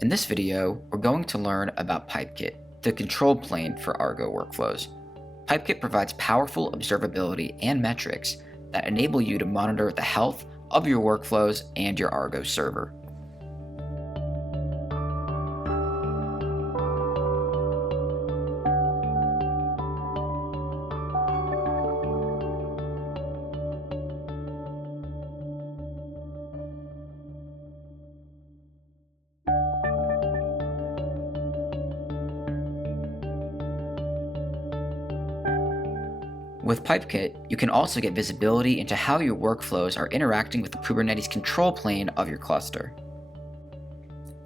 In this video, we're going to learn about Pipekit, the control plane for Argo workflows. Pipekit provides powerful observability and metrics that enable you to monitor the health of your workflows and your Argo server. With Pipekit, you can also get visibility into how your workflows are interacting with the Kubernetes control plane of your cluster.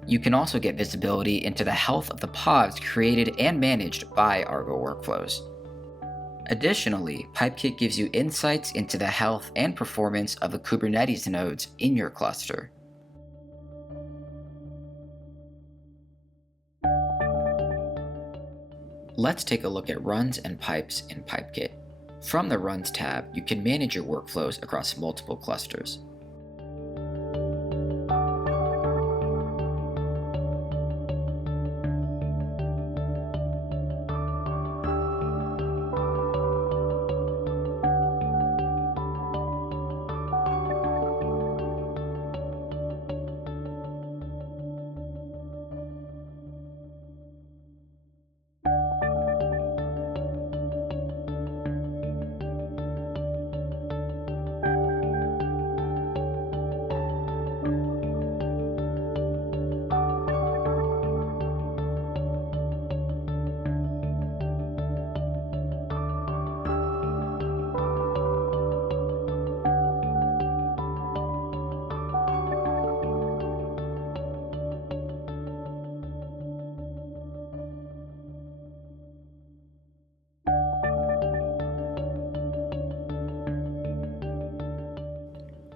You can also get visibility into the health of the pods created and managed by Argo workflows. Additionally, Pipekit gives you insights into the health and performance of the Kubernetes nodes in your cluster. Let's take a look at runs and pipes in Pipekit. From the Runs tab, you can manage your workflows across multiple clusters.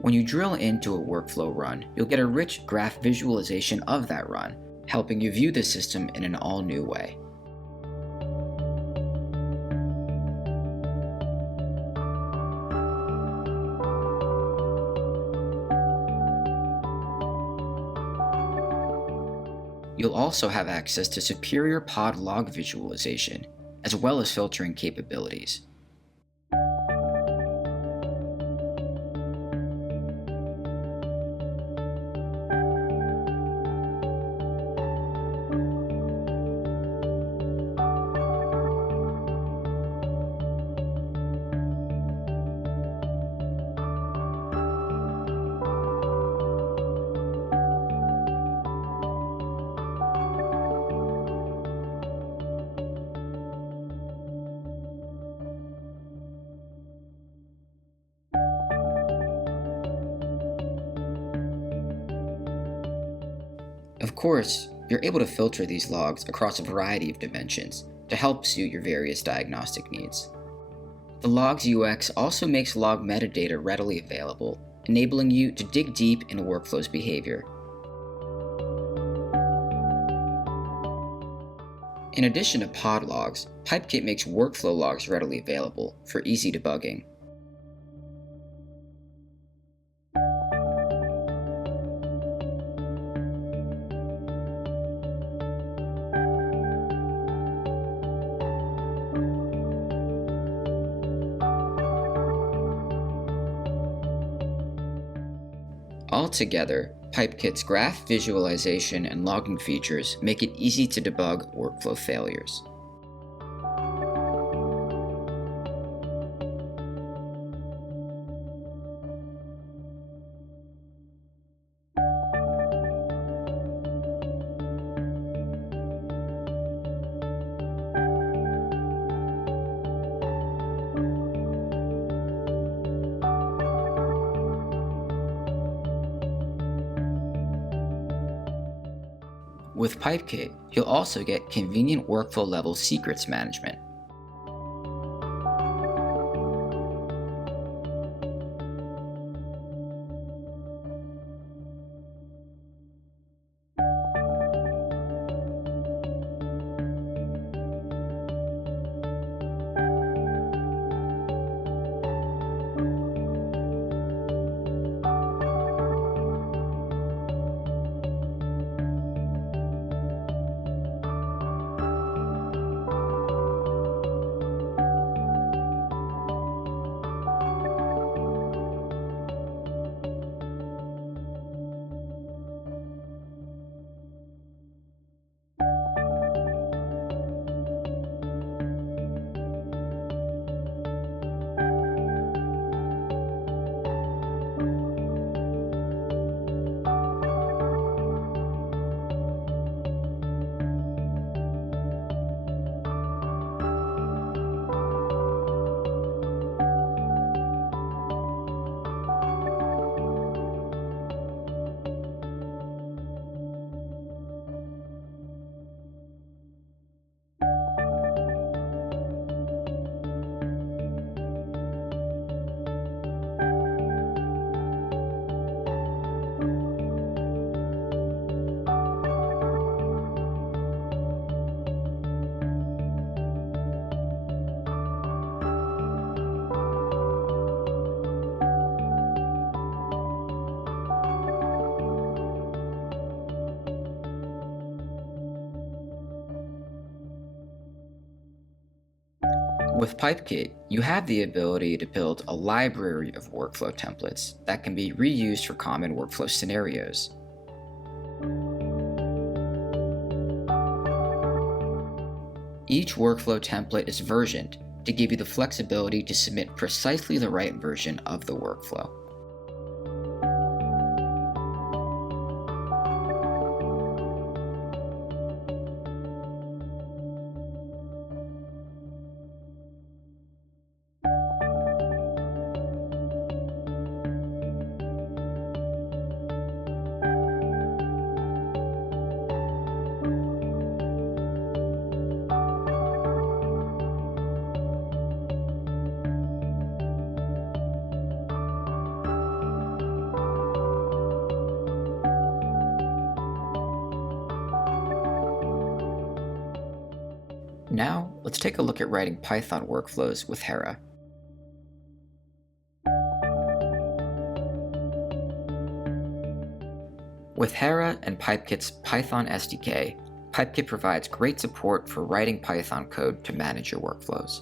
When you drill into a workflow run, you'll get a rich graph visualization of that run, helping you view the system in an all-new way. You'll also have access to superior pod log visualization, as well as filtering capabilities. Of course, you're able to filter these logs across a variety of dimensions to help suit your various diagnostic needs. The logs UX also makes log metadata readily available, enabling you to dig deep into workflow's behavior. In addition to pod logs, Pipekit makes workflow logs readily available for easy debugging. Altogether, Pipekit's graph visualization and logging features make it easy to debug workflow failures. With Pipekit, you'll also get convenient workflow-level secrets management. With Pipekit, you have the ability to build a library of workflow templates that can be reused for common workflow scenarios. Each workflow template is versioned to give you the flexibility to submit precisely the right version of the workflow. Now, let's take a look at writing Python workflows with Hera. With Hera and Pipekit's Python SDK, Pipekit provides great support for writing Python code to manage your workflows.